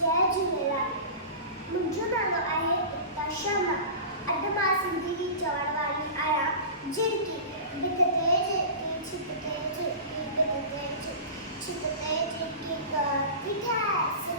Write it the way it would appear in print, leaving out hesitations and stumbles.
जय झूलेलाल। मुंहिंजो नालो आहे एकता शर्मा। अॼु मां सिंधी चवण वारी आहियां। झिड़की भित ते झिड़की, छित ते झिड़की, भित ते झिड़की, छित ते झिड़की, करती ठैस।